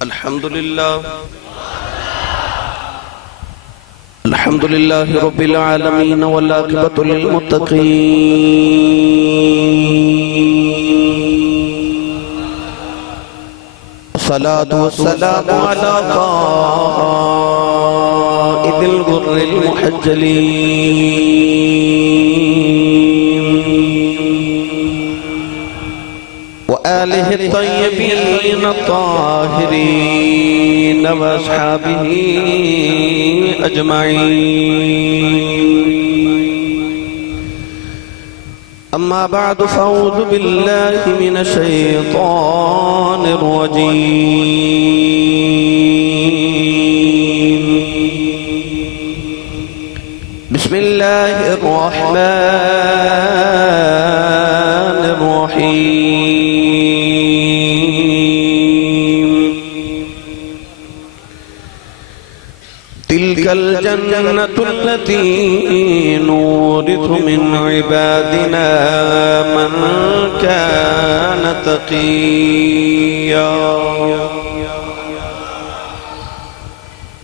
الحمد لله رب العالمين والعاقبة للمتقين الصلاة والسلام على قائد الغر المحجلين وآله الطيبين الطاهرين وأصحابه أجمعين أما بعد فأعوذ بالله من الشيطان الرجيم بسم الله الرحمن الرحيم تلك الجنة التي نورث من عبادنا من كان تقيا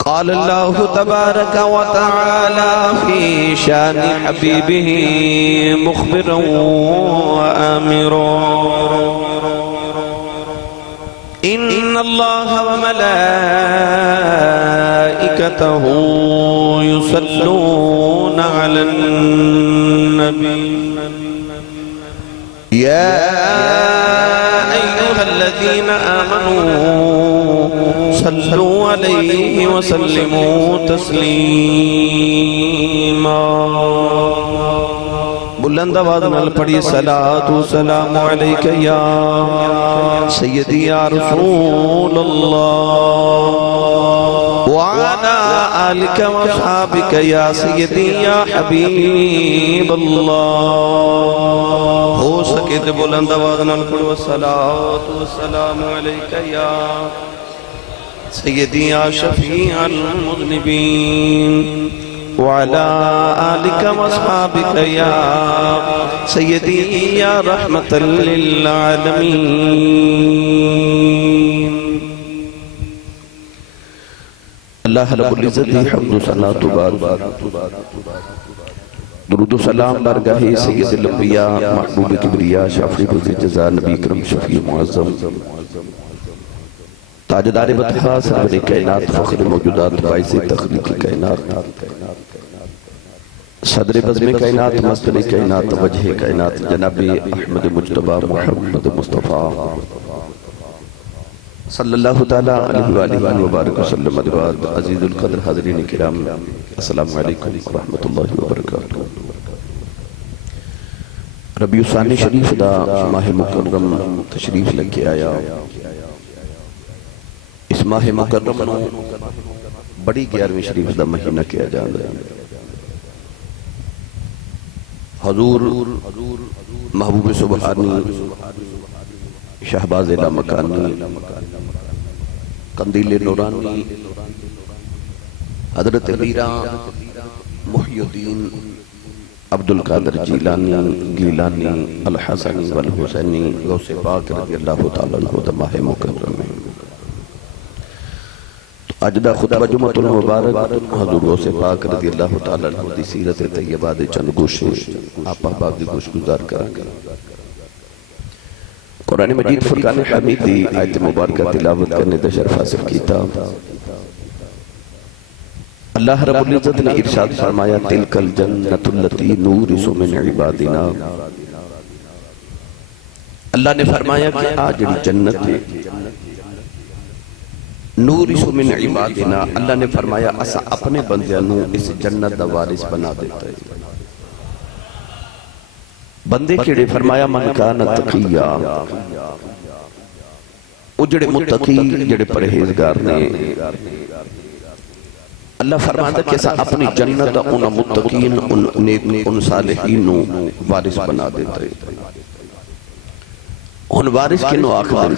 قال الله تبارك وتعالى في شان حبيبه مخبرا وآمرا إن الله وملائكته يصلون على النبي يا أيها الذين آمنوا صلوا عليه وسلموا تسليما بلند آواز نال پڑھی صلاة والسلام علیکہ یا سیدی یا رسول اللہ وعلا آلک وصحابک یا سیدی یا حبیب اللہ ہو سکے تو بلند آواز نال پڑھو صلاة والسلام علیکہ یا سیدی یا شفیع المذنبین وعلى آلك وأصحابك يا سيدي يا رحمة للعالمين اللہ رب العزت حمد و ثنا تو بعد درود و سلام بارگاہ سید الانبیاء محبوب کبریاء شافی روز جزا نبی کرم شفیع معظم تاجدار بطحا سرور کائنات فخر موجودات باعث تخلیق کائنات صدر بزم کائنات مستر کائنات وجہ کائنات جناب احمد مجتبہ محمد مصطفیٰ صلی اللہ تعالیٰ علیہ وآلہ وبارک وسلم ادواد عزیز القدر حضرین کرام السلام علیکم ورحمت اللہ وبرکاتہ ربیع ثانی شریف دا ماہ مکرم تشریف لگے آیا اس ماہ مکرم بڑی 11ویں شریف دا مہینہ کیا جان رہا ہے حضور محبوب سبحانی شہباز لامکانی قندیل نورانی حضرت میران محی الدین عبدالقادر جیلانی الحسنی والحسینی غوث پاک رضی اللہ تعالیٰ عنہ دا ماہ مکرم ہے اجدہ خطبہ جمعۃ المبارک حضور غوث پاک رضی اللہ تعالیٰ عنہ دی سیرت طیبہ دے چند گوشے آپ احباب دی گوش گزار کریں قرآن مجید فرقان حمید دی آیت مبارکہ تلاوت کرنے دا شرف حاصل کیتا اللہ رب العزت نے ارشاد فرمایا تلک الجنت التی نورث من عبادنا اللہ نے فرمایا کہ آج جنت ہے نورث من عبادنا اللہ نے فرمایا اسا اپنے بندیانوں اس جنت دا وارث بنا دیتا ہے بندے کیڑے فرمایا من کان تقیا او جڑے متقی جڑے پرہیزگار نے اللہ فرماتا کہ اسا اپنی جنت ان متقین ان صالحین وارث بنا دیتا ہے ان وارث کنو آخر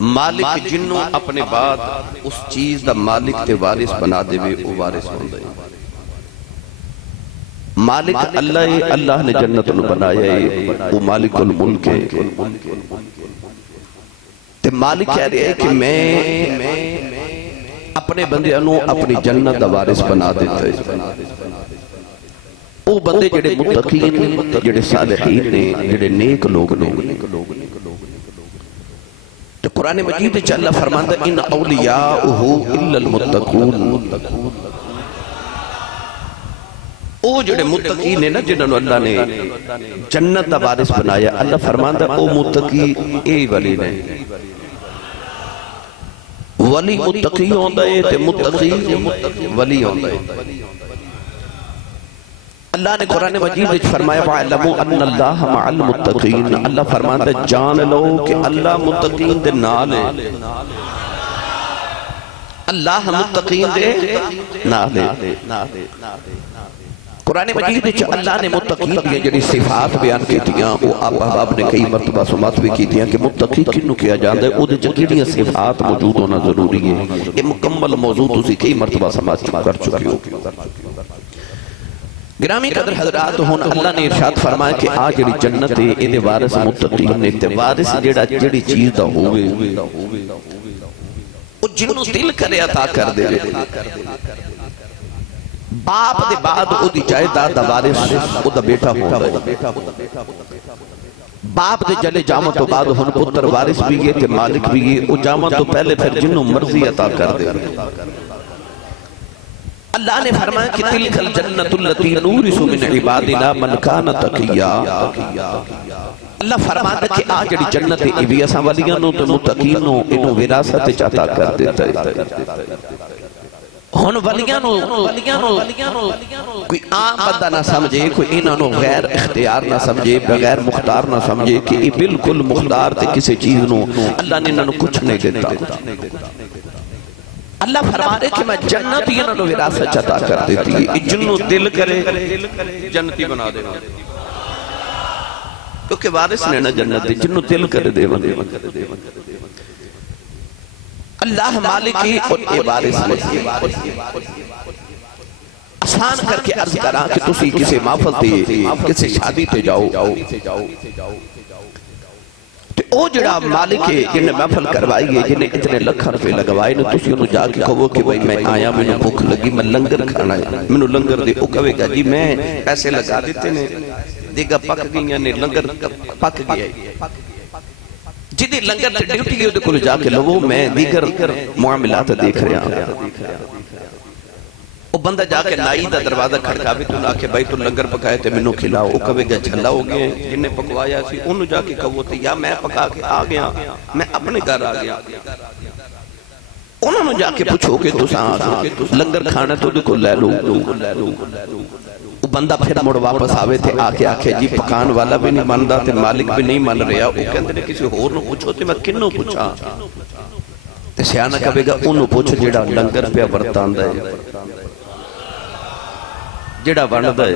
مالک جنوں اپنے بعد اس چیز دا مالک تے وارث بنا دے وے او وارث ہوں دے مالک اللہ نے جنت نو بنایا ہے وہ مالک الملک ہے تے مالک کہہ رہے ہیں کہ میں اپنے بندے انہوں اپنی جنت دا وارث بنا دیتا ہے. وہ بندے جڑے متقین جڑے صالحین نے جڑے نیک لوگ نے. تو قرآن مجید وچ اللہ فرماندا ان اولیاءہ الا المتقون. او جڑے متقی نے نا جنہوں اللہ نے جنت دا وارث بنایا, اللہ فرماندا او متقی اے ولی نے. ولی متقی ہوندا ہے تے متقی ولی ہوندا ہے. اللہ نے قرآن مجید وچ فرمایا وَعَلَمُوا أَنَّ اللَّهَ مَعَ الْمُتَّقِينَ. اللہ فرماندا ہے جان لو کہ اللہ متقین دے نال ہے. اللہ متقین دے نال ہے. قرآن مجید وچ اللہ نے متقین دی جڑی صفات بیان کیتیاں وہ آپ احباب نے کئی مرتبہ سمات بھی کیتیاں کہ متقی کنوں کیا جاندا ہے, او دے جڑیاں صفات موجود ہونا ضروری ہے. یہ مکمل موضوع تسی کئی مرتبہ سمات کر چکے ہو. گرامی قدر حضرات ہون اللہ نے ارشاد فرمایا کہ آ جڑی جنت ہے ایدے وارث متقین نے. تے وارث جڑی چیز دا ہوئے او جنوں دل کرے عطا کر دے. باپ دے بعد او دی جائیداد دا وارث او دا بیٹا ہوندا ہے. باپ دے جلے جامع تو بعد ہن پتر وارث بھی گئے تے مالک بھی گئے. او جامع تو پہلے پھر جنوں مرضی عطا کر دے. اللہ نے فرمایا کہ تلک الجنت التی نورث من عبادنا من کان تقیا. اللہ فرماتا کہ آ جڑی جنت ہے بھی اساں ولیاں نو تے متقین نو انہوں وراثت عطا کر دیتا ہے. ہن ولیاں نو کوئی عام بندہ نہ سمجھے, کوئی انہاں نو غیر اختیار نہ سمجھے, بغیر مختار نہ سمجھے کہ یہ بالکل مختار تے کسی چیز نو اللہ نے انہاں نو کچھ نہیں دیتا. اللہ فرما رہے کہ میں جنت ہی انہوں نے وراثت عطا کر دیتی ہے. جنوں دل کرے جنتی بنا دینا, کیونکہ وارث نے نا جنت دی. جنوں دل کرے دے بندے اللہ مالک ہی اور اے وارث نے. آسان کر کے عرض کرا کہ تسی کسی محفل تے کسی شادی تے جاؤ او جڑا مالک ہے جنہیں محفل کروائی ہے, جنہیں اتنے لکھ روپے لگوائے نے, تسی انہوں جا کے کہو کہ بھئی میں آیا, میں نے بھوک لگی, میں لنگر کھانا ہے, میں نے لنگر دے. او کہے گا جی میں پیسے لگا دیتے نے, دیگا پک گئی نے, لنگر پک گیا ہے. جدی لنگر تے ڈیوٹی گئے دے کلو جا کے لگو میں دیگر معاملات دیکھ رہا ہوں. وہ بندہ جا کے نائی دا دروازہ کھڑکا بھی تو نہ کہ بھائی تو لنگر پکائے تے منو کھلاؤ. وہ کہے گا جھلا ہو گئے جنہیں پکوایا سی, انہوں جا کے کہو تے یا میں پکا کے آ گیا, میں اپنے گھر آ گیا. انہوں نے جا کے پوچھو کہ تساں لنگر کھانا تو دیکھو لے لو. وہ بندہ پھر مڑ واپس آوے تھے آ کے آکھے جی پکان والا بھی نہیں ماندا تے مالک بھی نہیں مان رہا. وہ کہندے نے کسی ہور نو پوچھو تے میں کنوں پوچھا. تے سیانہ کہے گا انہوں پوچھ جڑا لنگر پہ ورتاندا ہے, جڑا بندا ہے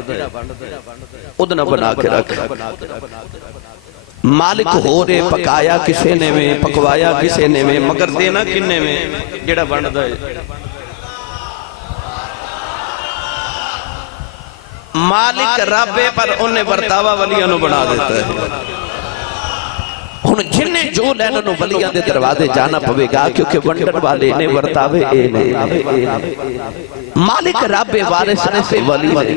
ادنا بنا کے رکھ. مالک ہو رہے پکایا کسے نے میں, پکوایا کسے نے میں, مگر دینا کنے میں, جڑا بندا ہے. مالک رب پر انہیں ورتاوا ولیاں نو بنا دیتا ہے. ہن جنہیں جو لینا نو ولیاں دے دروازے جانا پوے گا, کیونکہ ونڈن والے نے ورتاوے اے نے. مالک رب وارث سے ولی نے.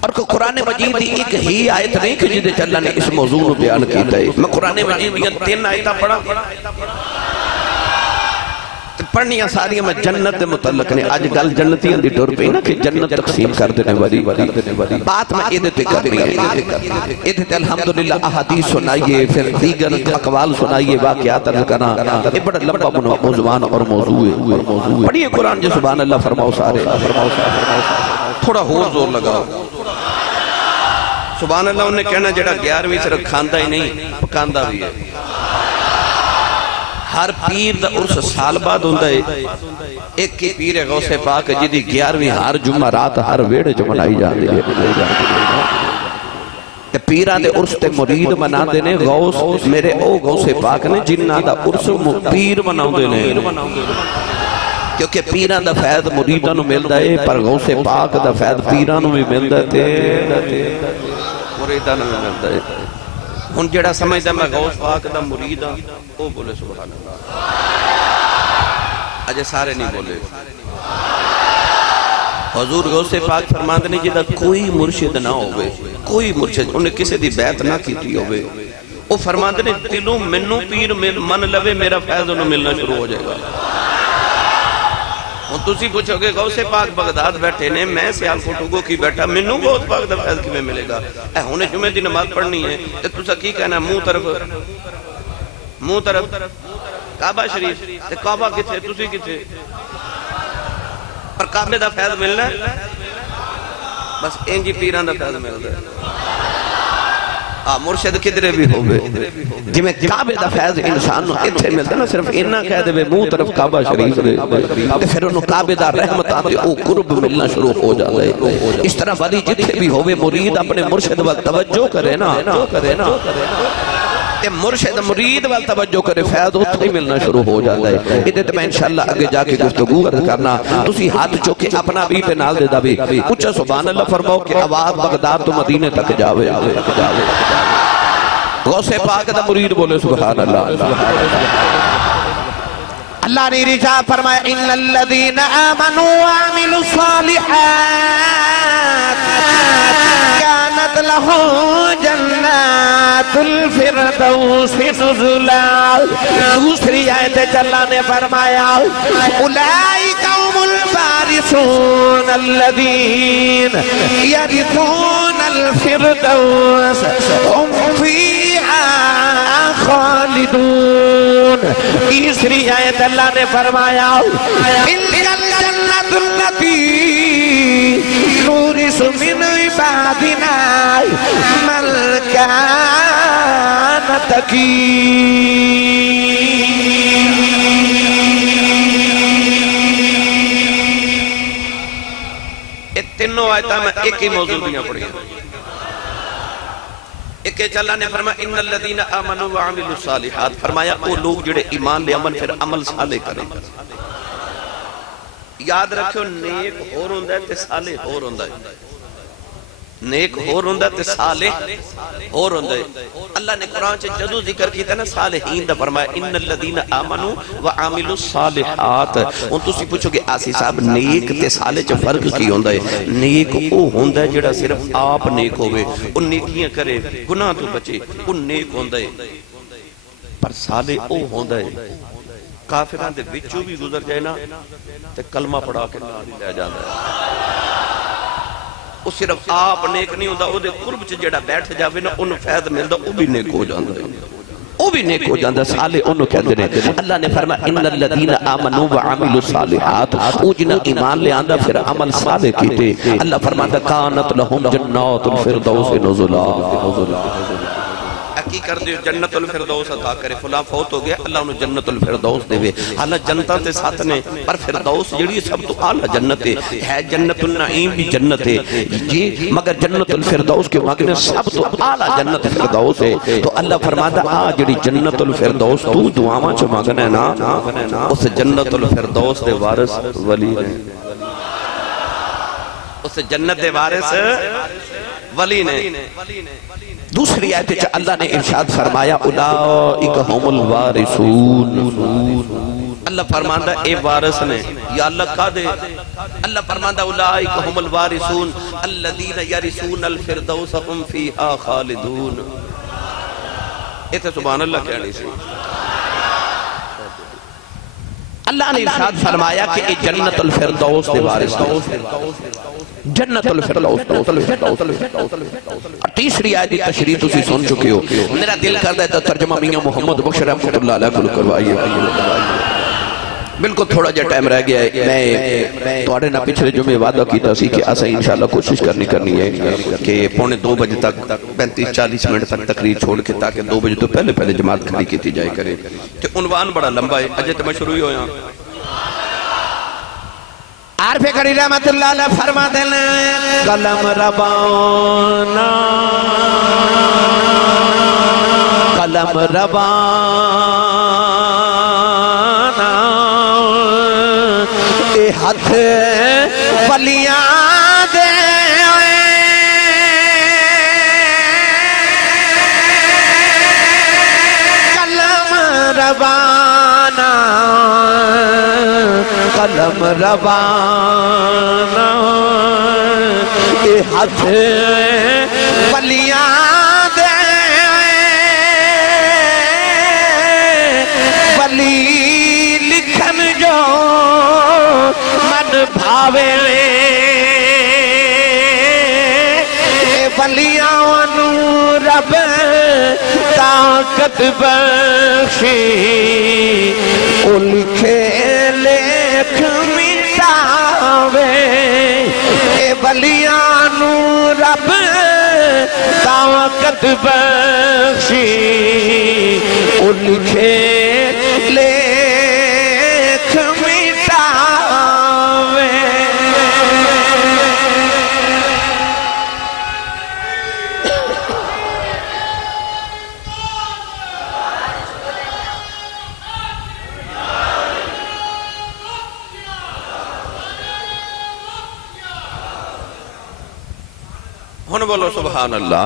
اور کو قرآن مجید دی ایک ہی آیت نہیں کہ جدے اللہ نے اس موضوع نو بیان کیتا ہے. میں قرآن مجید دی 3 آیتاں پڑھا, پڑھنیاں ساریاں میں جنت دے متعلق نے. آج گل جنتیاں دی ٹور پہ نا کہ جنت تقسیم کر دینے والی بات میں ایدے تے کر رہی ہے. ایدے تے الحمدللہ احادیث سنائیے, پھر دیگر اقوال سنائیے, واقعات ارز کرنا. یہ بڑا لمبا موضوعان اور موضوع ہے. پڑھیے قرآن جو سبحان اللہ فرماؤ سارے, تھوڑا ہور زور لگاؤ. سبحان اللہ انہیں کہنا جڑا 11ویں صرف کھاندہ ہی نہیں پکاندہ بھی ہے. ہر پیر دا عرص سال بعد ہوندہ ہے. ایک کی پیر غوث پاک جدی 11ویں ہر جمعہ رات ہر ویڑے جو منائی جاندی ہے. پیران دے عرص تے مرید منا دینے غوث میرے او غوث پاک نے جنہ دا عرص پیر مناؤں دینے. کیونکہ پیران دا فیض مریدان نو ملدا ہے, پر غوث پاک دا فیض پیران نو بھی ملدا ہے, مریدان نو بھی ملدا ہے. ہن جڑا سمجھدا میں غوث پاک دا مرید ہاں او بولے سبحان اللہ. اجے سارے نہیں بولے. حضور غوث پاک فرماندے نے جدا کوئی مرشد نہ ہوئے, کوئی مرشد انہیں کسی دی بیعت نہ کیتی ہوئے, وہ فرماندے نے دلوں منوں پیر من لوے میرا فیض انہوں ملنا شروع ہو جائے گا. اور تسی پوچھو گے غوث پاک بغداد بیٹھے نے, میں سیال کوٹوگو کی بیٹھا, منوں غوث پاک دا فیض کی میں ملے گا. انہیں جمعہ دی نماز پڑھنی ہے تو تسا کی کہنا منہ طرف کعبہ شریف, کعبہ کتے تسی کتے پر کعبے دا فیض ملنا ہے, بس انجی پیران دا فیض ملنا ہے. مرشد کدرے بھی ہوئے جی میں کعبے دا فیض انسان نو اتھے ملتا نا, صرف انہا کہہ دے منہ طرف کعبہ شریف دے پھر انہوں کعبے دا رحمت آتے او قرب ملنا شروع ہو جاتا ہے. اس طرح ولی جتھے بھی ہوئے مرید اپنے مرشد وقت توجہ کرے نا, مرشد مرید وال توجہ کرے فیض اتھے ہی ملنا شروع ہو جاتا ہے. ادھے تو میں انشاءاللہ آگے جا کے گفتگو کرنا, تسی ہاتھ چوکے اپنا بھی پہ نال دے دا بھی اچھا سبحان اللہ فرماؤ کہ آواز بغداد تو مدینے تک جاوے. غوث پاک دا مرید بولے سبحان اللہ. اللہ نے رجاء فرمایا ان الذین آمنوا وعملوا الصالحات كانت لهم جنات الفردوس نزلا. دوسری آیت اللہ نے فرمایا اولئک هم الوارثون الذین یرثون الفردوس هم فیہا خالدون. تیسری آیت اللہ نے فرمایا تلک الجنت التی نورث من عبادنا من کان تقیا. تینوں آیتاں میں ایک ہی موضوع دیاں پڑی ہیں. ایک اللہ نے فرمایا ان الذین آمنوا وعملوا الصالحات, فرمایا وہ لوگ جڑے ایمان لے عمل پھر عمل صالح کریں. یاد رکھو نیک اور ہوندہ ہے تے صالح اور ہوندہ ہے, نیک اور ہوندہ ہے تے صالح اور ہوندہ ہے. اللہ نے قرآن سے جدو ذکر کیتا نا صالحین دا فرمایا ان الذین آمنوا وعملوا الصالحات. ان تسی پوچھو گے آسی صاحب نیک تے صالح چا فرق کی ہوندہ ہے؟ نیک او ہوندہ ہے جڑا صرف آپ نیک ہوئے, ان نیکیاں کرے گناہ تو بچے, ان نیک ہوندہ ہے. پر صالح او ہوندہ ہے کافران دے بچوں بھی گزر جائے نا تے کلمہ پڑھا کے نہ لے جاندہ ہے. وہ صرف آپ نیک نہیں ہوندہ, وہ دے قرب چ جڑا بیٹھ جاوے نا ان فیض ملدہ وہ بھی نیک ہو جاندہ ہے, وہ بھی نیک ہو جاندہ. صالح انہوں کہتے ہیں اللہ نے فرمایا ان الذین آمنوا وعملوا الصالحات, وہ جنہ ایمان لے آندہ پھر عمل صالح کیتے. اللہ فرماتا کانت لہم جنات الفردوس نزلا. کی کر دیو جنت الفردوس عطا کرے, فلاں فوت ہو گیا اللہ انہوں جنت الفردوس دے وے. حالہ جنتہ تے ساتھ نے پر فردوس جڑی سب تو اعلیٰ جنت ہے, جنت النعیم بھی جنت ہے جی, مگر جنت الفردوس کے مغنے سب تو اعلیٰ جنت فردوس ہے. تو اللہ فرماتا جڑی جنت الفردوس تو دعاواں چو مغنے نا, اس جنت الفردوس دے وارث ولی نے, اس جنت دے وارث ولی نے. دوسری آیت چاہ اللہ نے ارشاد فرمایا اولئک هم الوارثون. اللہ فرماندہ اے وارث نے, یا اللہ کا دے, اللہ فرماندہ اولئک هم الوارثون الذین یرثون الفردوس هم فیہا خالدون. ایتھے سبحان اللہ کہنے سے اللہ نے ارشاد فرمایا کہ اے جنت الفردوس دے وارث نے, جنت الفردوس. تیسری آیت تشریح تسی سن چکے ہو, میرا دل کردہ ہے ترجمہ میاں محمد بخش رحمت اللہ علیہ کو کروائیے. بالکل تھوڑا جا ٹائم رہ گیا ہے, میں توڑے نہ پچھلے جو میں وعدہ کیتا سی کہ ایسا انشاءاللہ کوشش کرنی ہے کہ 1:45 بجے تک 35-40 منٹ تک تقریر چھوڑ کے تاکہ 2 بجے تو پہلے جماعت کھڑی کیتی جائے کرے. کہ عنوان بڑا لمبا ہے, اجے تو میں شروع ہی ہویا. عارف کری رحمت اللہ علیہ فرما دینا قلم ربانا قلم ربانا اے ہاتھ ولیاں دے روانہ قلم روانہ اے ہاتھ ولیاں دے ولی لکھن جو من بھاوے ولیاں نو رب طاقت بخشی او لکھے لکھ مٹاوے اے ولیاں نو رب طاقت بخشی او لکھے لکھ مٹاوے ہن بولو سبحان اللہ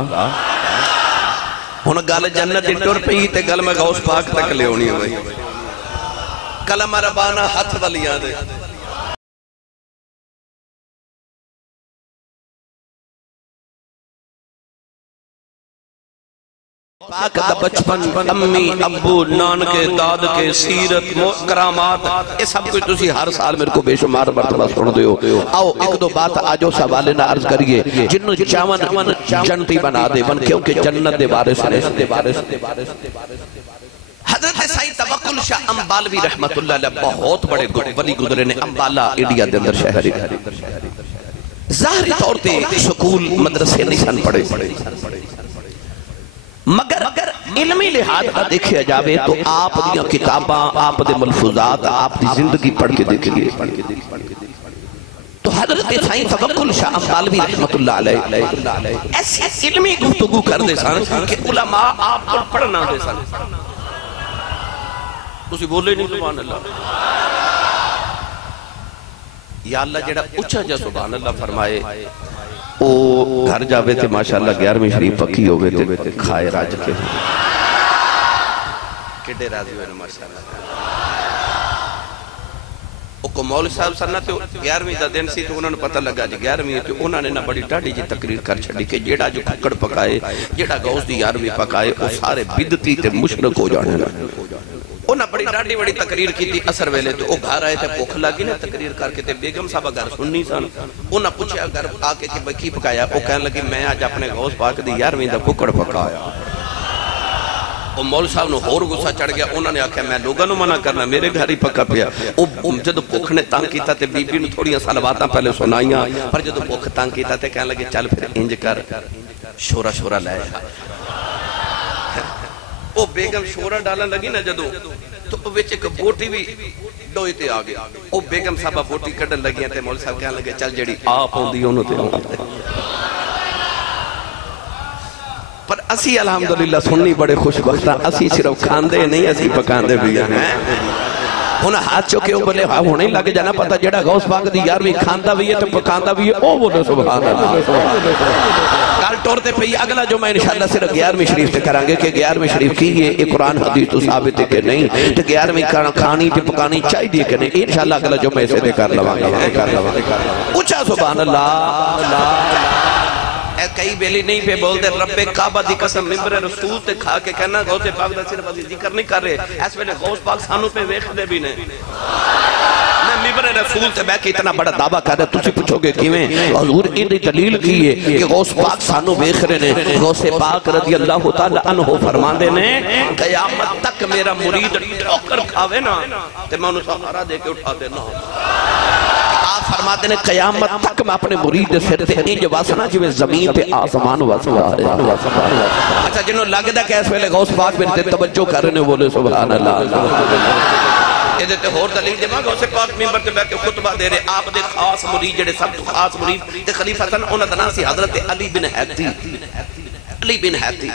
ہن گل جنت دی ٹر پئی تے گل میں غوث پاک تک لے ہونی ہے بھائی قلم ربانہ ہاتھ ولیاں دے پاک دا بچپن امی ابو نانکے دادکے سیرت کرامات یہ سب کچھ تسی ہر سال میرے کو بے شمار مرتبہ سن دیو آؤ ایک دو بات آجو سوالے نہ عرض کریے جنو چاون جنتی بنا دے بن کیونکہ جنت دے وارث نے حضرت سائیں توکل شاہ امبالوی رحمت اللہ علیہ بہت بڑے ولی گزرے نے امبالا انڈیا دے اندر شہر ظاہری طور تے سکول مدرسے نہیں سن پڑے مگر علمی لحاظ کا دیکھے جاوے تو آپ دیاں کتاباں آپ دے ملفوظات آپ دی زندگی پڑھ کے دیکھئے تو حضرت سائیں توکل شاہ امبالوی رحمت اللہ علیہ ایسی علمی گفتگو کر دے سن کہ علماء آپ پر پڑھنا دے سن تسی بولے نہیں سبحان اللہ یا اللہ جڑا اچھا جا سبحان اللہ فرمائے او گھر جاوے تھے ماشاءاللہ 11ویں شریف پکی ہوئے تھے کھائے راج کے کڈے راضی ہوئے ماشاءاللہ او کو مولوی صاحب سننا تے 11ویں دا دن سی تو انہوں نے پتہ لگا جی 11ویں تے انہوں نے نہ بڑی ٹاڑی جی تقریر کر چھڑی کہ جیڑا جو کھکڑ پکائے جیڑا غوث دی 11ویں پکائے او سارے بدتی تے مشرک ہو جانے لگے انہاں بڑی ڈاڑی بڑی تقریر کی تھی اثر ویلے تو او گھر آئے تھے بھوک لگی نا تقریر کر کے تے بیگم صاحبہ گھر سننی سن انہاں پوچھا گھر آ کے کہ کی پکایا او کہنے لگی میں آج اپنے غوث پاک دی 11ویں دا ککڑ پکایا او مول صاحب نو اور غصہ چڑھ گیا انہوں نے آکھا میں لوگاں نو منع کرنا میرے گھر ہی پکا پیا او جدو بھوک نے تانگ کیتا تے بی بی نو تھوڑیاں صلواتاں پہلے سنائیاں پر جدو بھوک تانگ کیتا تے کہنے لگے چل پھر انج کر شورا شورا لائے او بیگم شورا ڈالا لگی نا جدو تو وچ ایک بوٹی بھی ڈوئی تے آگے او بیگم صاحبہ بوٹی کڑن لگی ہیں تے مول صاحب کہنے لگے چل جڑی آپ ہوں دی انہوں تے ہوں پر اسی الحمدللہ سننی بڑے خوش بختہ اسی صرف کھاندے نہیں اسی پکاندے بھی ہیں انہاں ہاتھ چوکے اوپرلے ہونے لگ جانا پتا جڑا غوث پاک دی 11ویں کھاندا بھی ہے تو پکاندا بھی ہے او بولو سبحان اللہ کال ٹورتے پہ اگلا جو میں انشاءاللہ صرف 11ویں شریف سے کریں گے کہ 11ویں شریف کی یہ قرآن حدیث تو ثابت ہے کہ نہیں تو 11ویں کھانی تے پکانی چاہیے کہ نہیں انشاءاللہ اگلا جو میں اسے دے کر لواں گا اچھا سبحان اللہ کئی بیلی نہیں پہ بول دے رب کعبہ دی قسم ممبر رسول تے کھا کے کہنا غوث پاک دا صرف عزیز ذکر نہیں کر رہے اس ویلے غوث پاک سانوں پہ ویکھ دے بھی نہیں میں ممبر رسول تے بیٹھ کے اتنا بڑا دعویٰ کر رہا تسی پوچھو گے کیویں حضور ان دی دلیل کی ہے کہ غوث پاک سانوں ویکھ رہے نے غوث پاک رضی اللہ تعالی عنہ فرما دے نے قیامت تک میرا مرید ٹھوکر کھاوے نا تے میں انہوں سہارا دے کے اٹھا دینا فرماتے ہیں قیامت تک میں اپنے مرید سر تے انج واسنا جو زمین تے آسمان واسنا ہے اچھا جنہوں لگ دا کہ اس ویلے غوث پاک میرے تے توجہ کر رہے بولے سبحان اللہ یہ دیتے اور دلیل دے ماں غوث پاک ممبر تے بیٹھ کے خطبہ دے رہے آپ دے خاص مرید جڑے سب تو خاص مرید تے خلیفہ سن انہاں دا نام سی حضرت علی بن حیتی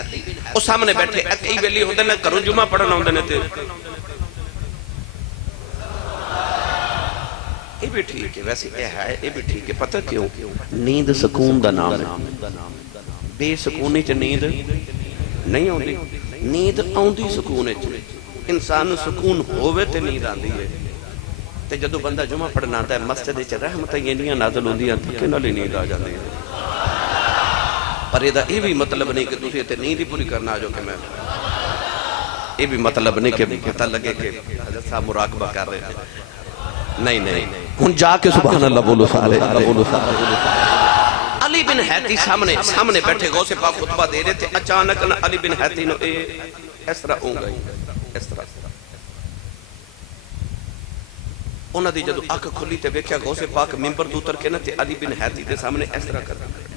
او سامنے بیٹھے کئی ویلی ہوندے نے کرو جمعہ پڑھنا ہوندے نے تے یہ بھی ٹھیک ہے ویسے یہ ہے یہ بھی ٹھیک ہے پتہ کیوں نیند سکون دا نام ہے بے سکونی چ نیند نہیں ہوندی نیند آوندی سکون وچ انسان سکون ہوئے تے نیند آندی ہے تے جدو بندہ جمعہ پڑھنا آتا ہے مسجد وچ رحمتاں اینیاں نازل ہوندیاں دھکے نال ہی نیند آ جاندی ہے پر یہ بھی مطلب نہیں کہ تسی تے نیند ہی پوری کرنا آ جاؤ کہ میں یہ بھی مطلب نہیں کہ پتہ لگے کہ حضرت صاحب مراقبہ کر رہے ہیں نہیں ہن جا کے سبحان اللہ بولو سارے علی بن حیتی سامنے بیٹھے غوث پاک خطبہ دے رہے تھے اچانک علی بن حیتی نو اس طرح ہوں گئی اس طرح انہاں دی جدو اکھ کھلی تے ویکھیا غوث پاک منبر تو اتر کے نہ تے علی بن حیتی دے سامنے اس طرح کر دیا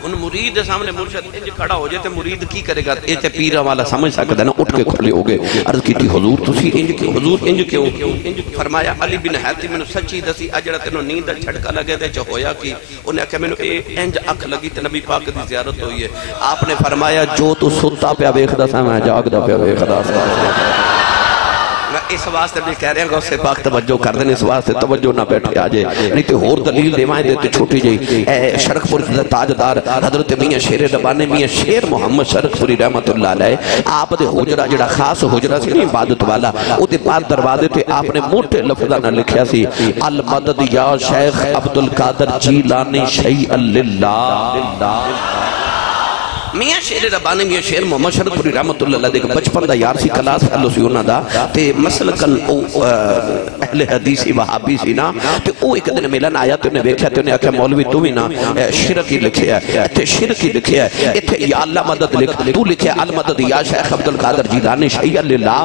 ان مرید دے سامنے مرشد انج کھڑا ہو جائے تے مرید کی کرے گا اے تے پیرہ والا سمجھ سکتا ہے نا اٹھ کے کھڑے ہو گئے عرض کی تھی حضور تسی انج کیوں حضور انج کیوں فرمایا علی بن حیتی میں سچی دسی اجڑا تینوں نیند چھڑکا لگے دے چا ہویا کی انہیں کہا میں نے انج اکھ لگی تے نبی پاک دی زیارت ہوئی ہے آپ نے فرمایا جو تو ستا پیا ویکھدا سا میں جاگدا پیا ویکھدا سا میں اس واسطے بھی کہہ رہے ہیں غوث پاک توجہ کر دیں اس واسطے توجہ نہ بیٹھے آجے نہیں تو اور دلیل دیوائیں دیتے چھوٹی جائی اے شرک پور تاجدار حضرت میاں شیر ربانے میاں شیر محمد شرک پوری رحمت اللہ علیہ آپ دے حجرہ جڑا خاص حجرہ سی نہیں عبادت والا او دے بعد دروازے تھے آپ نے موٹے لفظہ نہ لکھیا سی المدد یا شیخ عبدالقادر جیلانی شیئا للہ میاں شیر ربانی میاں شیر محمد شرک پوری رحمت اللہ علیہ دیکھ بچپن دا یار سی کلاس فیلو سی ہونا دا تے مسلکن اہل حدیثی وحابی سی نا تے او ایک دن ملن آیا تے انہیں بیکھیا تے انہیں آکھا مولوی تو بھی نا شرکی لکھے ہے تے شرکی لکھے ہے اتھے یا اللہ مدد لکھ تو لکھے المدد یا شیخ عبدالقادر جیلانی شیئا للہ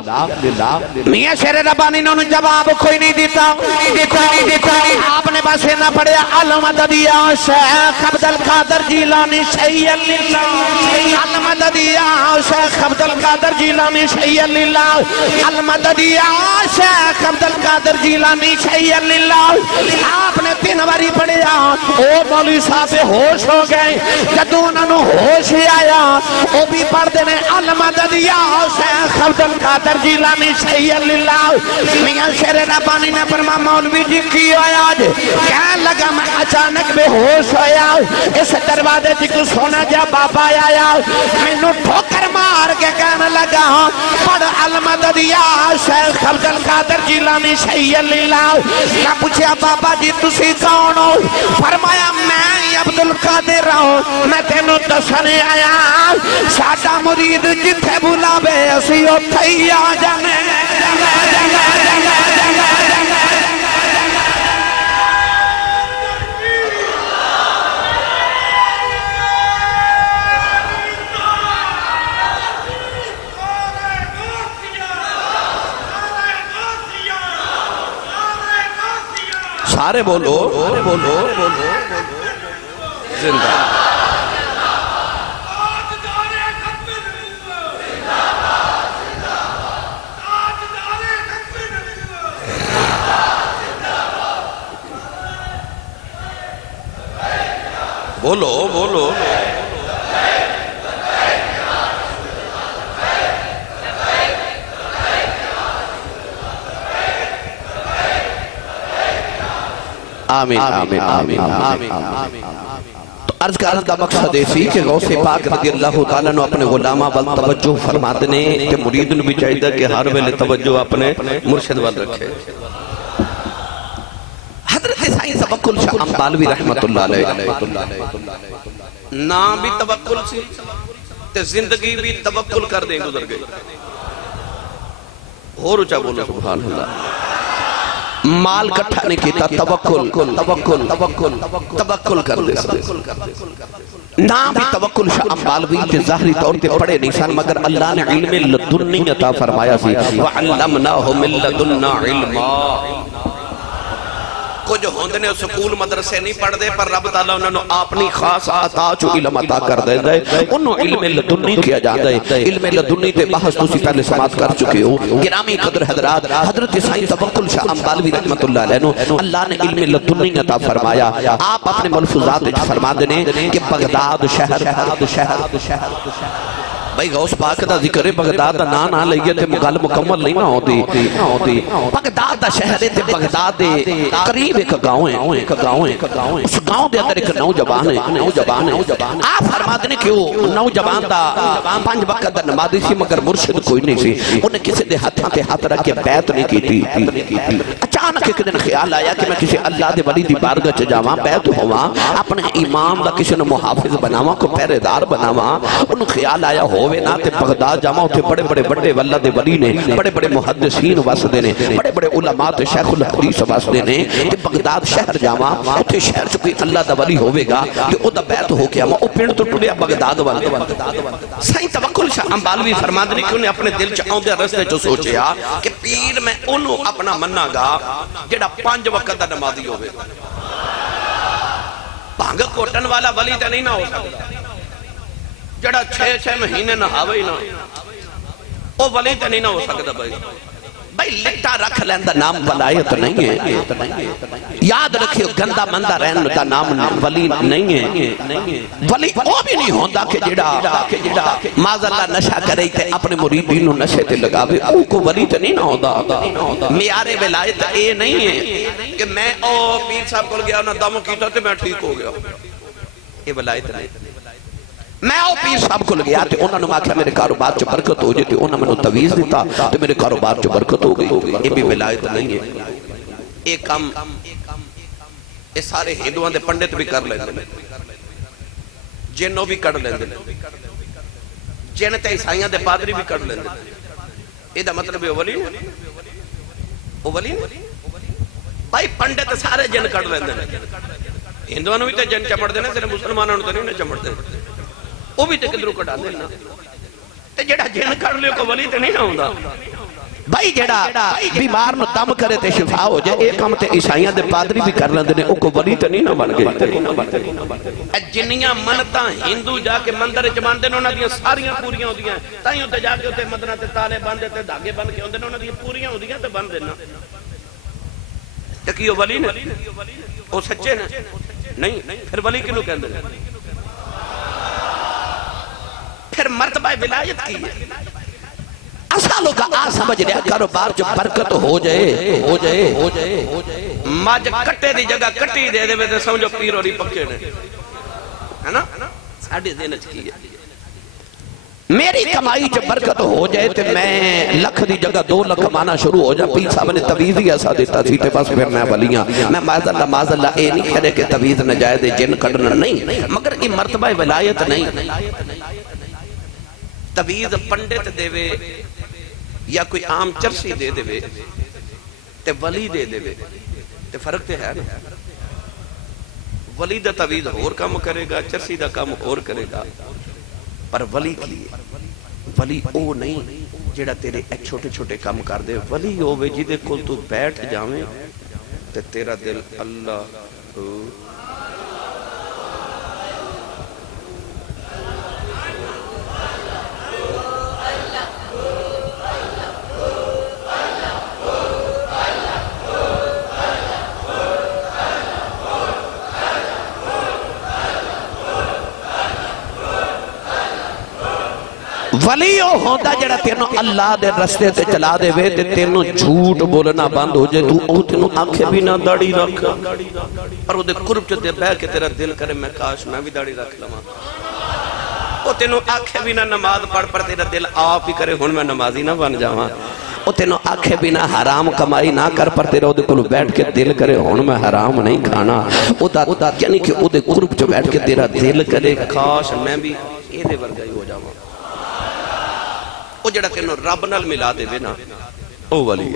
میاں شیر ربانی نے جواب کوئی نہیں دیتا آپ نے بس نہ پڑھیا المدد یا شیخ عبدالقادر جیلانی شیئا للہ المدد یا شیخ عبدالقادر جیلانی شیئا للہ المدد یا شیخ عبدالقادر جیلانی شیئا للہ آپ نے 3 باری پڑھیا او مولوی صاحب سے ہوش ہو گئے جدو انہوں نے ہوش ہی آیا او بھی پڑھ دینے المدد یا شیخ عبدالقادر جیلانی شیئا للہ میاں شیر ربانی نے فرمایا مولوی جی کی آیا آج کہنے لگا میں اچانک بے ہوش ہویا اس دروازے تھی کو سونا جا بابا آیا میں نو ٹھوکر مار کے کہنے لگا پڑھ المدد یا شیخ عبدالقادر جیلانی شیئا للہ میں پوچھا بابا جی تسی کون ہو فرمایا میں عبدالقادر ہوں میں تینوں دسنے آیا ساڈا مرید جتھے بلاوے اسی اتھے ہی آ جانے سارے بولو زندہ بولو آمین تو عرض کا مقصد ایسی کہ غوث پاک رضی اللہ تعالیٰ نے اپنے غلامہ وال توجہ فرما دینے کہ مرید نے بھی چاہیے کہ ہر ویلے توجہ اپنے مرشد وال رکھے حضرت سائیں توکل شاہ امبالوی رحمت اللہ علیہ نام بھی توکل سی تے زندگی بھی توکل کر دیں گزر گئی اور اچھا بولو سبحان اللہ مال کٹھا نہیں کیتا توکل کر دے نام بھی توکل شاہ امبالوی کے ظاہری طور پہ پڑھے نہیں سن مگر اللہ نے علم لدنی عطا فرمایا سی وَعَلَّمْنَاهُ مِن لَدُنَّا عِلْمًا کچھ ہوندنے سکول مدرسے نہیں پڑھ دے پر رب تعالیٰ انہوں نے اپنی خاص عطا جو علم عطا کر دے دے انہوں علم لدنی کیا جا دے علم لدنی تے بحث تو سی پہلے سماعت کر چکے ہو گرامی قدر حضرات حضرت سائیں توکل شاہ امبالوی رحمت اللہ علیہ اللہ نے علم لدنی عطا فرمایا آپ اپنے ملفوظات فرما دینے کہ بغداد شہر بھائی غوث پاک دا ذکر بغداد دا نا لئیے تے گل مکمل نہیں نہ ہوتی بغداد دا شہر تے بغداد دے قریب ایک گاؤں ہے اس گاؤں دے اندر ایک نوجوان ہے آپ فرماتے ہیں کہ وہ نوجوان دا 5 وقت دا نمازی سی مگر مرشد کوئی نہیں سی انہیں کسی دے ہاتھاں تے ہاتھ رکھ کے بیعت نہیں کی تھی اچانک ایک دن خیال آیا کہ میں کسی اللہ دے ولی دی بارگاہ چ جاواں بیعت ہوواں اپنے امام دا کسی نے محافظ بناواں کو پہرے دار بناواں انہوں خیال آیا ہووے نا تے بغداد جاواں تے بڑے بڑے بڑے واللہ دے ولی نے بڑے بڑے محدثین واسدے نے بڑے بڑے علماء تے شیخ الحدیث واسدے نے تے بغداد شہر جاواں اوتھے شہر چ کوئی اللہ دا ولی ہوے گا کہ او دا بیعت ہو کے او پنڈ تو ٹریا بغداد والے سائیں توکل شاہ امبالوی فرماندے نے کہ انہیں اپنے دل چ اوندے رستے چ سوچیا کہ پیر میں اونوں اپنا مننا گا جڑا 5 وقت دا نمازی ہوے بھنگ کوٹن والا ولی تے نہیں نہ ہو سکتا جڑا 6 مہینے نہاوے ہی نہ او ولی تے نہیں نہ ہو سکتا بھائی لٹا رکھ لین دا نام ولایت نہیں ہے یاد رکھیو گندہ مندہ رہن دا نام ولی نہیں ہے ولی او بھی نہیں ہوندہ کہ جڑا ماذا اللہ نشہ کرے تے اپنے مریدین و نشے تے لگاوے او کو ولی تے نہیں نہ ہوندہ میار ولایت اے نہیں ہے کہ میں او پیر صاحب کل گیا انہاں دم کیتا تے میں ٹھیک ہو گیا یہ ولایت نہیں میں او پیر صاحب کو لگیا تے انہوں نے ماں میرے کاروبار چ برکت ہو جائے تے انہوں نے میں تویز دیتا تے میرے کاروبار چ برکت ہو گئی یہ بھی ولایت نہیں ہے ایک کام یہ سارے ہندوان دے پنڈت بھی کر لیندے جنوں بھی کر لیندے جن تے عیسائیاں دے پادری بھی کر لیندے یہ دا مطلب ہے ولی بھائی پنڈت سارے جن کر لیندے ہندوانوں بھی تے جن چمڑ دینے صرف مسلمانوں تے نہیں چمڑ دینے وہ بھی تے کدروں کٹا دینا تے جڑا جن کر لے کو ولی تے نہیں نہ ہوندا بھائی جڑا بیمار نو دم کرے تے شفا ہو جائے ایک ہم تے عیسائیاں دے پادری بھی کر لیندے نے او کو ولی تے نہیں نہ بن گئے جنیاں منتاں ہندو جا کے مندر وچ ماندے نے انہاں دی ساریاں پوریاں ہوندیاں تائیں تے جا کے تے مدنہ تے تالے باندھے تے دھاگے بن کے ہوندے نے انہاں دی پوریاں ہوندیاں تے بن دینا تے کی او ولی نے او سچے نے نہیں پھر ولی کینوں کہندے نے پھر مرتبہ ولایت کی ہے اصالوں کا سمجھ رہا کاروبار جو برکت ہو جائے ماج کٹے دی جگہ کٹی دے دے تے سمجھو پیر اور پکے نے ہے نا ساڑھے دین کی ہے میری کمائی جو برکت ہو جائے تے میں لکھ دی جگہ 2 لکھ مانا شروع ہو جائے پیر صاحب نے تویز ہی ایسا دیتا تھی تے بس پھر میں ولیاں میں معاذ اللہ اے نہیں کہہ رہے کہ تویز نجائز جن کڑنا نہیں مگر یہ مرتبہ ولایت نہیں تویز پنڈت دے وے یا کوئی عام چرسی دے دے وے تے ولی دے دے وے تے فرق تے ہے نا ولی دا تویز اور کام کرے گا چرسی دا کام اور کرے گا پر ولی کی ولی او نہیں جیڑا تیرے ایک چھوٹے چھوٹے کام کر دے ولی او وے جی دے کل تو بیٹھ جاویں تے تیرا دل اللہ ولی او ہوندہ جڑا تینوں اللہ دے رستے تے چلا دے وے تے تینوں جھوٹ بولنا بند ہو جائے تو او تینوں آنکھیں بھی نہ داڑی رکھ اور وہ دے قرب چتے بہ کے تیرا دل کرے میں کاش میں بھی داڑی رکھ لما او تینوں آنکھیں بھی نہ نماز پڑھ پر تیرا دل آپ ہی کرے ہن میں نمازی نہ بن جاواں او تینوں آنکھیں بھی نہ حرام کمائی نہ کر پر تیرا او دے کلو بیٹھ کے دل کرے ہن میں حرام نہیں کھانا او دا یعنی کہ او دے قرب چ بیٹھ کے تیرا دل کرے کاش میں بھی اے دے ورگا ہی ہو جاواں او جڑا تینوں رب نال ملا دے وے نا او ولی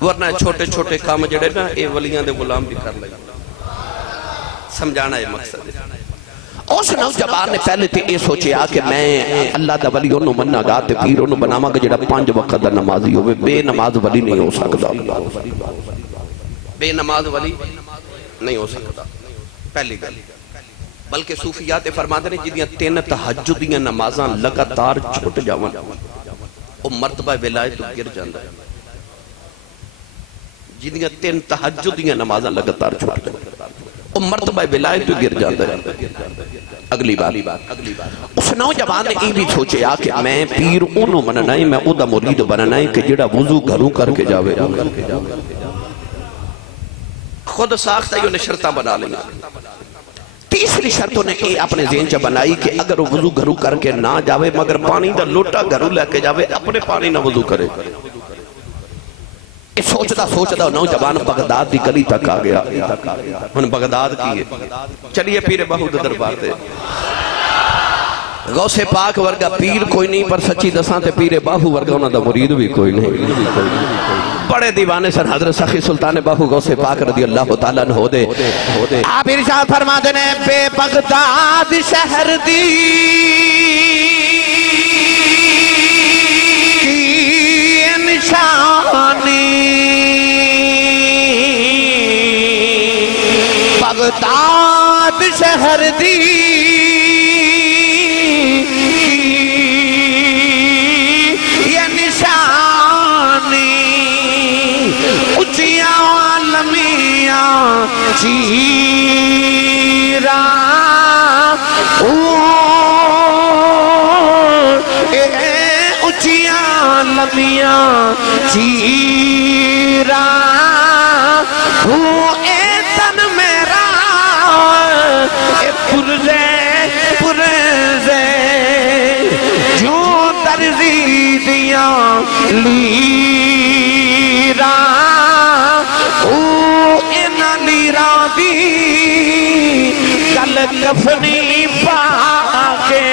ورنہ چھوٹے چھوٹے کام جڑے نا اے ولیاں دے غلام بھی کر لیں سمجھانا ہے مقصد ہے اس نوجوان نے پہلے تے اے سوچیا کہ میں اللہ دا ولی انہوں مننا گا تے پیر انہوں بناواں گا جڑا 5 وقت دا نمازی ہوئے بے نماز ولی نہیں ہو سکتا بے نماز ولی نہیں ہو سکتا پہلی گل بلکہ صوفیات فرماتے ہیں جدیاں 3 تہجدیاں نمازاں لگاتار چھوٹ جاوان او مرتبہ ولایت تو گر جاندہ ہے جدیاں 3 تہجدیاں نمازاں لگاتار چھوٹ جاوان او مرتبہ ولایت تو گر جاتا ہے اگلی بات اس نوجوان نے یہ بھی سوچیا کہ میں پیر انہوں مننائی میں او دا مرید بننائی کہ جڑا وضو گھروں کر کے جاوے خود ساختہ یہ انہیں شرطہ بنا لیں تیسری شرطوں نے اپنے ذہن چا بنائی کہ اگر وہ وضو گھروں کر کے نہ جاوے مگر پانی دا لوٹا گھروں لے کے جاوے اپنے پانی نہ وضو کرے سوچتا نوجوان بغداد دی گلی تک آ گیا انہیں بغداد کی ہے چلیے پیر بہو دربار دے غوث پاک ورگا پیر کوئی نہیں پر سچی دساں تے پیر باہو ورگا انہاں دا مرید بھی کوئی نہیں بڑے دیوانے سر حضرت سخی سلطان باہو غوث پاک رضی اللہ تعالیٰ عنہ دے آپ ارشاد فرما دینے بے بغداد شہر دی نشانی بغداد شہر دی یہ نشانی اچھیاں عالمیاں چیرہ لمیاں چیرہ اے تن میرا اے پرزے جو درزی دیاں لیرہ اے نلیرہ دی کل کفنی پاکے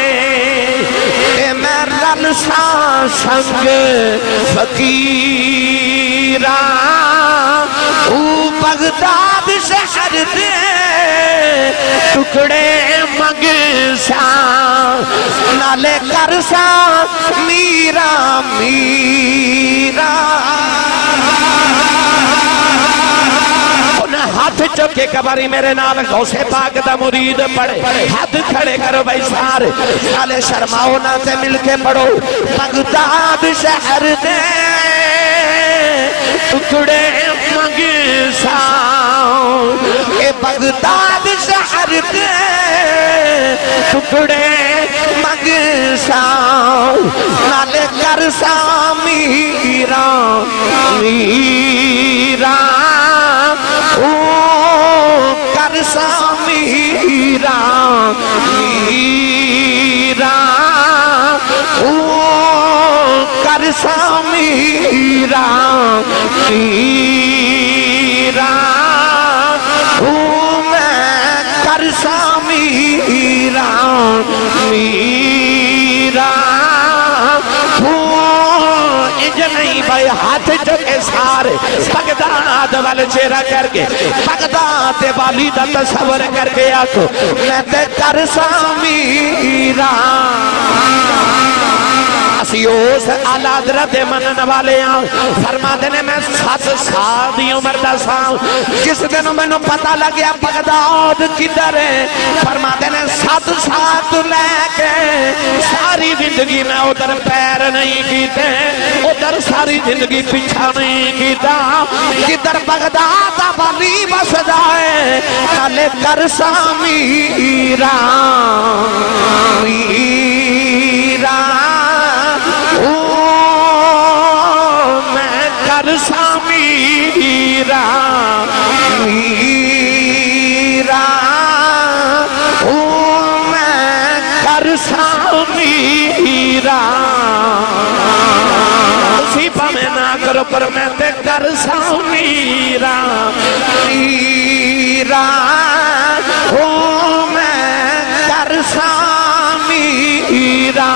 سا سنگ فقیرہ او بغداد شہر دے ٹکڑے مگسا نالے کرسا میرا میرا ہاتھ چکے کباری میرے نال غوث پاک دا مرید پڑھے ہاتھ کھڑے کرو بھائی سارے سالے شرماؤ نہ سے مل کے پڑھو بغداد شہر دے ٹکڑے مگسا اے بغداد شہر دے ٹکڑے مگسا نالے کرسا میرا میرا کرسا میرا میرا کرسا میرا میرا میں کرسا میرا میرا نہیں بھائی ہاتھ چکے سارے بغداد والے چہرہ کر کے بغداد والی دا تصور کر کے آکو میں تے کرسا میرا اسیوس اعلیٰ حضرت منن والے آؤں فرما دینے میں 7 سال دی عمر دا ساؤں جس دنوں میں نے پتہ لگیا بغداد کدھر ہے فرما دینے 7 سال تو لے کے ساری زندگی میں ادھر پیر نہیں کیتے ادھر ساری زندگی پیچھا نہیں کیتا کدھر بغداد والی بس جائے کالے کرسا میرا میرا میں کرسا میرا میرا میں کرسا میرا مصیبہ میں نہ کرو پر میں تے کرسا میرا میرا میں کرسا میرا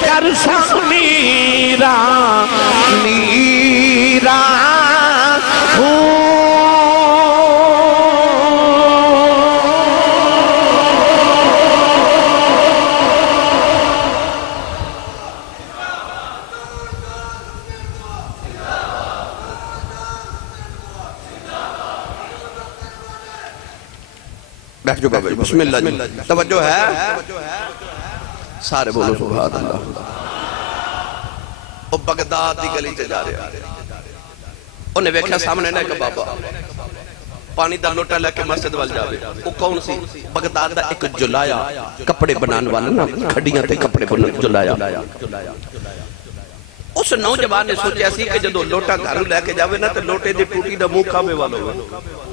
کرسا میرا میرا بیٹھ جو بابا بسم اللہ جی توجہ ہے سارے بولو سبحان اللہ وہ بغداد دی گلی سے جا رہا انہیں ویکھا سامنے نہ ایک بابا پانی دا لوٹا لے کے مسجد وال جاوے وہ کون سی بغداد دا ایک جلایا کپڑے بنان والا نا کھڑیاں تے کپڑے بنان جلایا اس نوجوان نے سوچیا سی کہ جدو لوٹا گھر لے کے جاوے نا تے لوٹے دے ٹوٹی دا منہ کھاوے والا ہوئے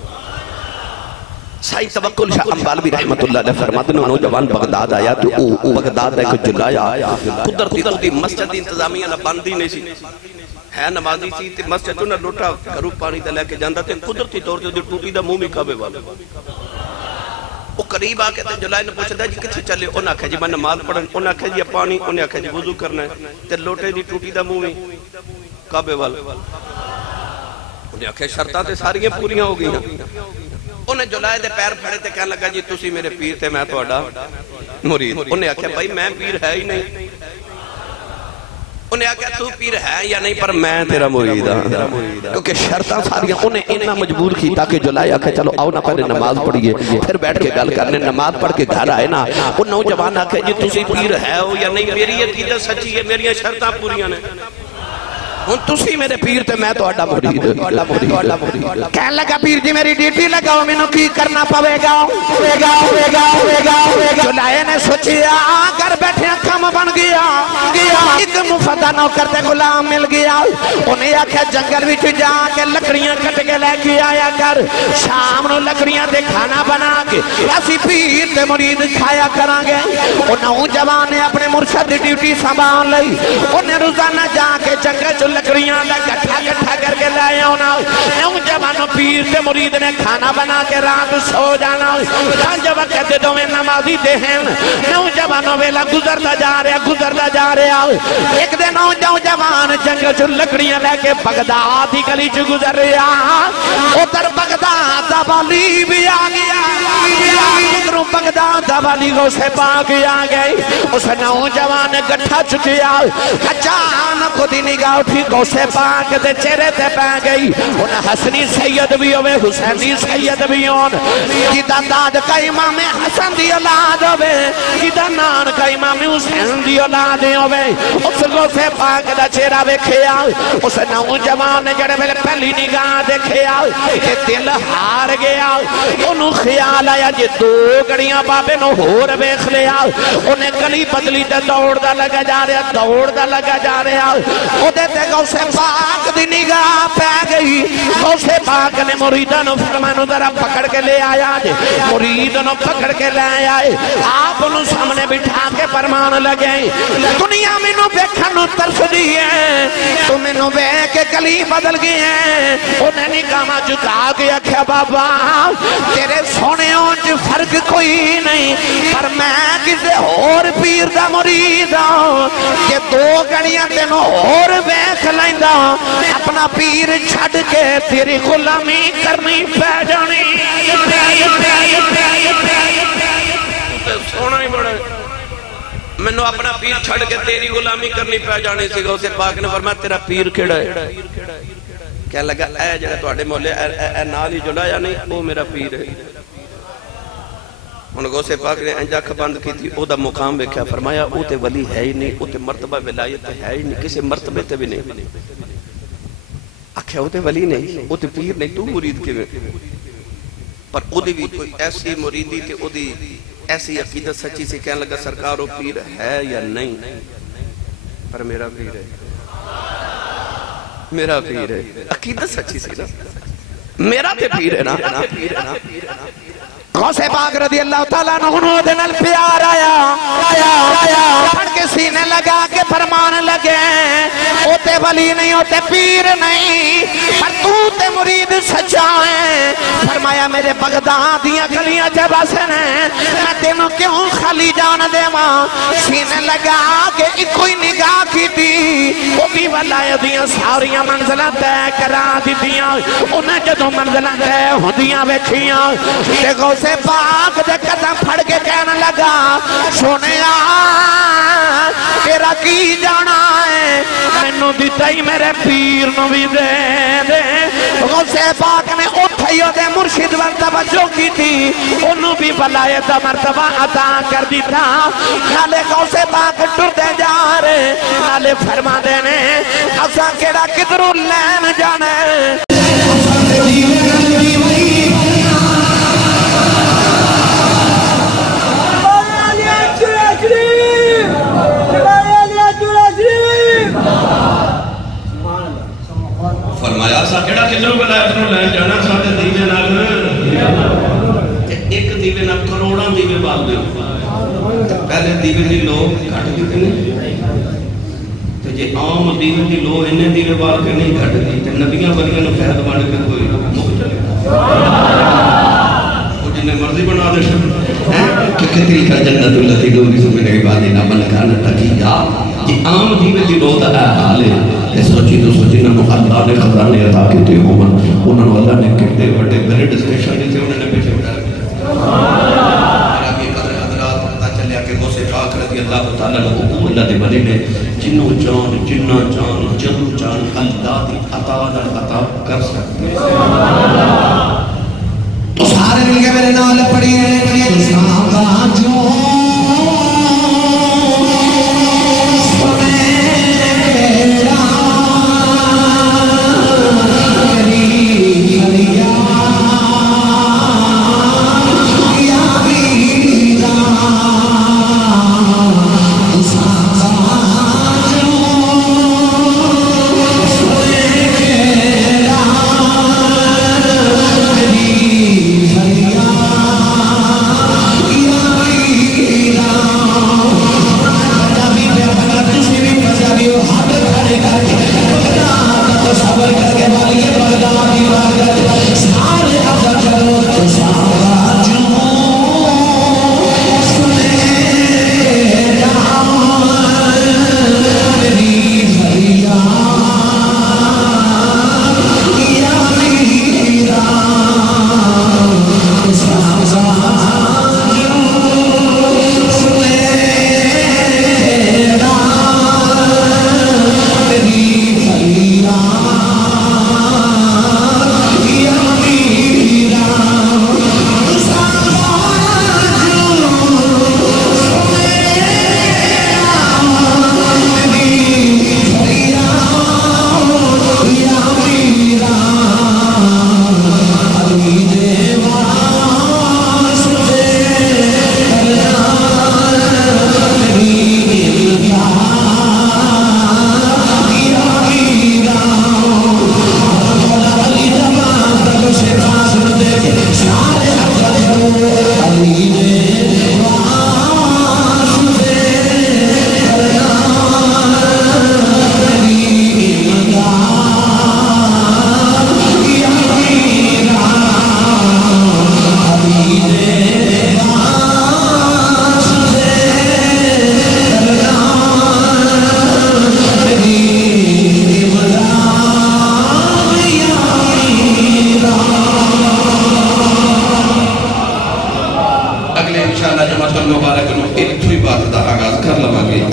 سائی توکل شاہ امبالوی رحمت اللہ علیہ فرماتے ہیں نوجوان بغداد آیا تو بغداد ایک جلایا قدرتی مسجد انتظامیہ نہ باندھی نہیں سی ہے نمازی سی تے مسجد جو نہ لوٹا گھرو پانی دا لے کے جاندہ تے قدرتی طور تے ٹوٹی دا منہ میں کھاوے والا وہ قریب آکے تے جلائے نے پوچھا دا جی کتھے چلے انہاں آکھا جی میں نماز پڑھن انہاں آکھا جی پانی انہاں آکھا جی وضو کرنا ہے تے لوٹے دی ٹوٹی دا منہ میں کھاوے والا انہیں آکھا شرطاں تے ساریاں پوریاں ہو گئی ہیں انہیں جلائے دے پیر پھڑے تے کہنے لگا جی تسی میرے پیر تے میں تو اڈا مرید انہیں آکھا بھائی میں پیر ہے ہی نہیں انہیں آکھا تو پیر ہے یا نہیں پر میں تیرا مرید ہاں کیونکہ شرطاں ساریاں انہیں اتنا مجبور کی تاکہ جلائے آکھا چلو آؤ نہ پہلے نماز پڑھئے پھر بیٹھ کے گل کرنے نماز پڑھ کے گھر آئے نا وہ نوجوان آکھا جی تسی پیر ہے ہو یا نہیں میری عقیدت سچی ہے میری شرطاں پوریاں نے ہن تسی میرے پیر تے میں تو اڈا مرید کہنے لگا پیر جی میری ڈیوٹی لگاؤ میں نو کی کرنا پوے گا جلائے نے سوچیا گھر بیٹھے کم بن گیا ایک مفدہ نوکر تے غلام مل گیا انہیں آکھا جنگل وچ جا کے لکڑیاں کٹ کے لے کے آیا کر شام نو لکڑیاں تے کھانا بنا کے اسی پیر تے مرید کھایا کرانگے وہ نوجوان نے اپنے مرشد دی ڈیوٹی سنبھال لئی انہیں روزانہ جا کے جنگل چ لکڑیاں دا گٹھا کر کے لائے ہونا نوجوانوں پیر تے مرید نے کھانا بنا کے رات سو جانا پانچ وقت دے دو میں نمازی دے ہیں نوجوانوں ویلا گزرتا جا رہا ایک دن نوجوان جنگل چ لکڑیاں لے کے بغداد دی گلی چ گزر رہا ادھر بغداد دا والی بھی آ گیا ادھروں بغداد دا والی غوث پاک آ گئی اس نوجوان نے گٹھا چکیا اچانک خود ہی نگاہ اٹھی غوث پاک دے چہرے تے پہ گئی انہیں حسنی سید بھی ہوئے حسینی سید بھی ہون جیدہ داد کا امام حسن دی اولاد ہوئے جیدہ نان کا امام حسین دی اولاد ہوئے اس غوث پاک دا چہرہ ویکھیا اس نوجوان نے جڑے میرے پہلی نگاہ دیکھیا کہ دل ہار گیا انہوں خیال آیا جی دو گڑیاں بابے نو ہور ویکھ لیا انہیں گلی بدلی تے دوڑ دا لگا جا رہا او دیتے غوث پاک دی نگاہ پہ گئی غوث پاک نے مریدانو فرمانو ذرا پکڑ کے لے آیا مریدانو پکڑ کے لے آیا آپ انہوں سامنے بٹھا کے فرمان لگے دنیا میں نو بیکھنو ترس دیئے تو میں نو بے کے کلی بدل گئے ہیں انہیں نکامہ جتا گیا کیا بابا تیرے سونے اونچ فرق کوئی نہیں پر میں کسے اور پیر دا مرید ہوں کہ دو گڑیاں تینوں اور بیکھ لائندہ اپنا پیر چھڑ کے تیری غلامی کرنی پہ جانی سونا ہی بڑا میں نے اپنا پیر چھڑ کے تیری غلامی کرنی پہ جانی سی غوث پاک نے فرمایا تیرا پیر کھڑا ہے کہنے لگا اے جگہ تو آڑے مولے اے نالی جڑا یا نہیں وہ میرا پیر ہے انہوں غوث پاک نے انجاک بند کی تھی او دا مقام بے کیا فرمایا او تے ولی ہے ہی نہیں او تے مرتبہ ولایت ہے ہی نہیں کسی مرتبے تے بھی نہیں آکھیا او تے ولی نہیں او تے پیر نہیں تو مرید کے پر او دی بھی کوئی ایسی مریدی تے او دی ایسی عقیدت سچی سے کہنے لگا سرکار او پیر ہے یا نہیں پر میرا پیر ہے میرا پیر ہے عقیدت سچی سے نا میرا تے پیر ہے نا غوث پاک رضی اللہ تعالیٰ عنہ دنال پیار آیا پڑھ کے سینے لگا کے فرمان لگے اوتے ولی نہیں اوتے پیر نہیں پر تو تے مرید سچا ہے فرمایا میرے بغدادیاں گلیاں جب آسن ہیں میں تینوں کیوں خالی جان دے ماں سینے لگا کے ایک کوئی نگاہ کی دی وہ بھی ولایتیاں ساریاں منزلہ تے کرا دی دیاں انہیں جدوں منزلہ تے ہندیاں ویکھیاں تے غوث سے پاک دے قدم پھڑ کے کہنے لگا سونے تیرا کی جانا ہے مینوں دیتا ہی میرے پیر نو بھی دے دے غوث پاک نے اٹھائیو دے مرشد ور توجہ کی تھی انہوں بھی ولایت مرتبہ عطا کر دیتا نالے غوث پاک ٹر دے جا رہے نالے فرما دینے اساں کیڑا کدھروں لین جانے فرمایا سا کیڑا کدھروں ولایت نو لین جانا ساڈے دیوے نال ایک دیوے نال کروڑاں دیوے بال دے پہلے دیوے دی لو گھٹ دیتے نہیں تے جے عام دیوے دی لو انہیں دیوے بال کے نہیں گھٹ دی تے نبیاں ولیاں نو فیض بن کے کوئی مک چلے وہ جنہیں مرضی بنا دے کہ تل کا جنت التی نورث من عبادنا من کان تقیا کہ عام دیوے دی لو دا حال ہے سوچی تو سوچی نہ اللہ نے خبرانے عطا کیتے ہومن انہوں نے اللہ نے کتے بڑے گریڈ اسٹیشن دیتے انہوں نے پیچھے بڑھا میرا بھی قدر حضرات پتا چلیا کہ غوث پاک رضی اللہ تعالیٰ حکم اللہ دے بلے نے جنوں جان جنہ جان جنوں جان اللہ دی عطا کر سکتے تو سارے مل کے میرے نال پڑھی ہیں صحابہ جو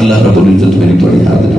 اللہ رب العزت میری بڑی یاد